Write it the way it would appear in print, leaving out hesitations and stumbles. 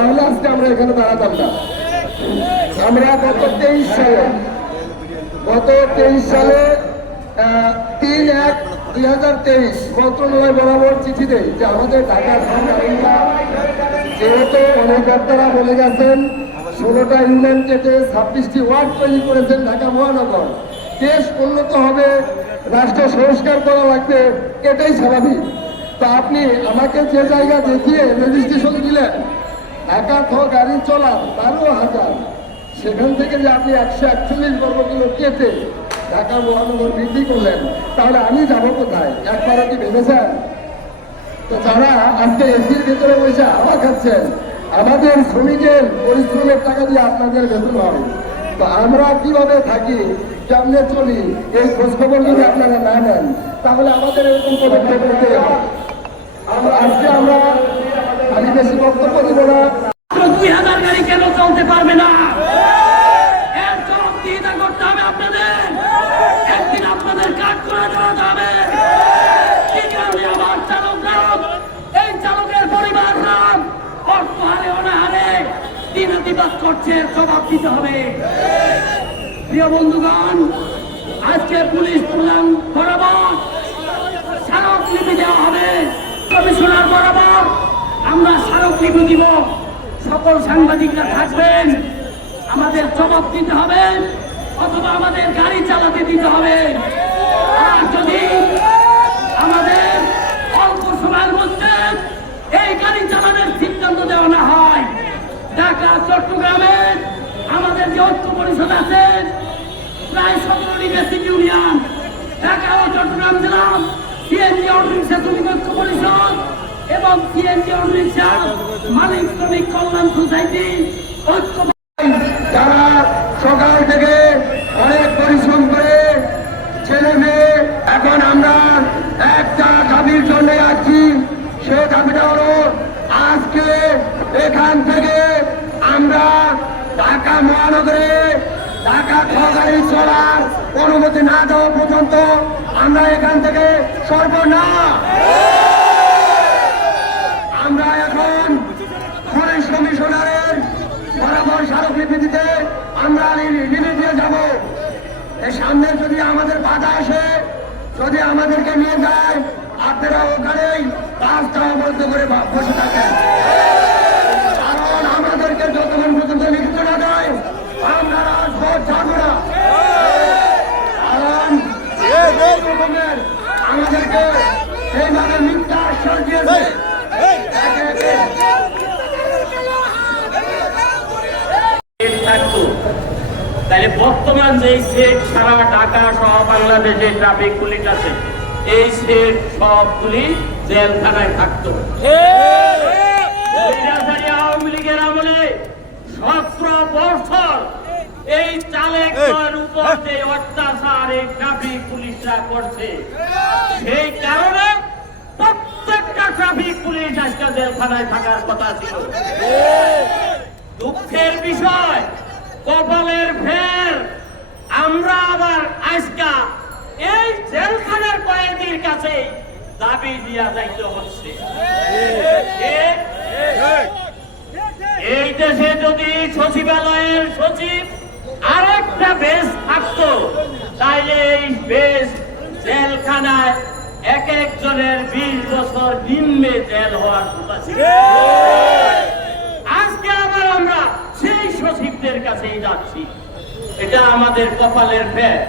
তাহলে আজকে আমরা এখানে দাঁড়াতাম না। আমরা গত 23 সালে 3/1/2023 মন্ত্রণালয় বরাবর চিঠি দেয় যে আমাদের ঢাকার যেহেতু অনেক বক্তারা বলে গেছেন 16টা ইউনিয়ন কেটে 26টি ওয়ার্ড তৈরি করেছেন ঢাকা মহানগর, দেশ উন্নত হবে, রাষ্ট্র সংস্কার করা লাগবে, এটাই স্বাভাবিক। তা আপনি আমাকে যে জায়গা দেখিয়ে রেজিস্ট্রেশন দিলেন ঢাকা গাড়ি চলা 12,000, সেখান থেকে যে আপনি 141 বর্গকিলো কেটে ঢাকা মহানগর বৃদ্ধি করলেন, তাহলে আমি যাবো কোথায়? একবারও কি ভেবেছেন? তো যারা আজকে এসির ভেতরে বসে হাওয়া খাচ্ছেন, আমাদের শ্রমিকের পরিশ্রমের টাকা দিয়ে আপনাদের বেতন হবে, তো আমরা কিভাবে থাকি, কেমনে চলি, এই খোঁজখবর যদি আপনারা না নেন তাহলে আমাদের এরকম পদক্ষেপ নিতে হবে। আজকে আমরা আমি বেশি বক্তব্য দিব না। 2000 গাড়ি কেন চলতে পারবে না? এর জবাবদিহিতা করতে হবে আপনাদের। একদিন আপনাদের কাজ করে দেওয়াতে হবে। কি কারণে আমার চালকরা, এই চালকের পরিবাররা অর্থহারে অনাহারে দিনাতিপাত করছে, জবাব দিতে হবে। প্রিয় বন্ধুগণ, আজকে পুলিশ প্রধান বরাবর স্মারকলিপি দেওয়া হবে, কমিশনার বরাবর আমরা স্মারকলিপি দিব। সকল সাংবাদিকরা থাকবেন, আমাদের জবাব দিতে হবে অথবা আমাদের গাড়ি চালাতে দিতে হবে। আর যদি আমাদের অল্প সময়ের মধ্যে এই গাড়ি চালানোর সিদ্ধান্ত দেওয়া না হয়, ঢাকা চট্টগ্রামে আমাদের যে ঐক্য পরিষদ আছে, প্রায় 17টি বেসিক ইউনিয়ন, ঢাকা ও চট্টগ্রাম জেলা সিএনজি অটোরিক্সা শ্রমিক ঐক্য পরিষদ এবং সিএনজি অটোরিক্সা মালিক শ্রমিক কল্যাণ সোসাইটি ঐক্য, যারা সকাল থেকে অনেক পরিশ্রম করে ছেলে মেয়ে, এখন আমরা একটা দাবির জন্য আছি। সে দাবিটা হলো আজকে এখান থেকে আমরা ঢাকা মহানগরে ঢাকা গাড়ি চলার অনুমতি না দেওয়া পর্যন্ত আমরা এখান থেকে সর্বনা আমরা এখন পুলিশ কমিশনারের বরাবর স্মারকলিপি দিতে আমরা লিপি দিয়ে যাব। এই সামনে যদি আমাদের বাধা আসে, যদি আমাদেরকে নিয়ে যায়, আপনারা ওখানেই রাস্তা অবরোধ করে বসে থাকেন। কারণ আমাদেরকে যতক্ষণ পর্যন্ত লিখিত না দেয় আমরা রাজপথ যাবো না। কারণ আমাদেরকে সেইভাবে মিথ্যা আশ্বাস দিয়েছে। তাহলে বর্তমান যে সেট সারা ঢাকা সহ বাংলাদেশে ট্রাফিক পুলিশ আছে, এই সেট সবগুলি জেলখানায় থাকতো। আওয়ামী লীগের আমলে 17 বছর এই চালকের উপর যে অত্যাচার এই ট্রাফিক পুলিশরা করছে, সেই কারণে প্রত্যেকটা ট্রাফিক পুলিশ আজকে জেলখানায় থাকার কথা ছিল। দুঃখের বিষয়, কপালের ফের, আমরা আবার আজকা এই জেলখানার কয়েদির কাছে দাবি দিয়া যাইতে হচ্ছে। এই দেশে যদি সচিবালয়ের সচিব আরেকটা বেশ থাকতো, তাইলে এই বেশ জেলখানায় এক একজনের 20 বছর নিম্নে জেল হওয়ার কথা ছিল। আজকে আবার আমরা সেই সচিবদের কাছেই যাচ্ছি। এটা আমাদের কপালের ফের।